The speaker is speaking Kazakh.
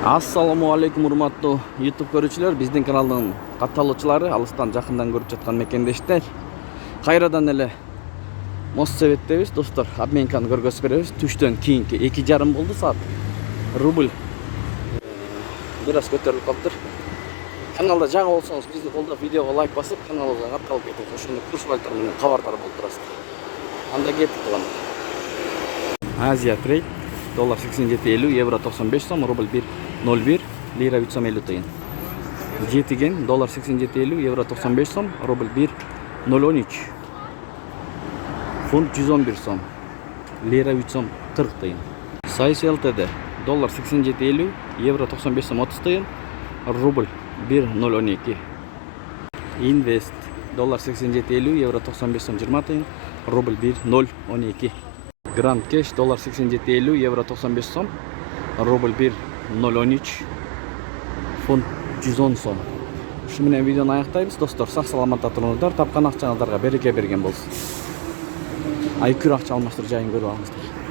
Assalamu alaikum урматтуу YouTube көрүүчүлөр, биздин каналдын катталуучулары, алыстан жакындан көрүп жаткан мекендештер. Кайрадан эле Моссоветтебиз, достор. Обменканы көргөзүп беребиз. Түштөн кийинки 2:30 болду саат. Рубль бир аз көтөрүлүп калыптыр. Каналда жаңы болсоңуз, бизди колдоп, видеого лайк басып, каналыбызга катталып кетиңиз. Ошондо курс валюталар менен кабардар болуп турасыздар. Анда кеттик кылам. Азия трейд доллар 87.50, евро 95 сом, рубль 1.01, лира 3 сом 50 тыйын. Жетиген доллар 87.50, евро 95 сом, рубль 1.013, фунт 111 сом, лира 3 сом 40 тыйын. Сайыс ЛТД доллар 87.50, евро 95 сом 30 тыйын, рубль 1.012. Инвест доллар 87.50, евро 95 сом 20 тыйын, рубль 1.012. Гранд Кеш доллар 87.50, евро 95 сом, рубль 1.013, фунт 110 сом. Ушу менен видеону аяктайбыз, достор. Сак саламатта туруңуздар, тапкан акчаңыздарга береке берген болсун. Айкүр акча алмаштыр жайын көрүп алыңыздар.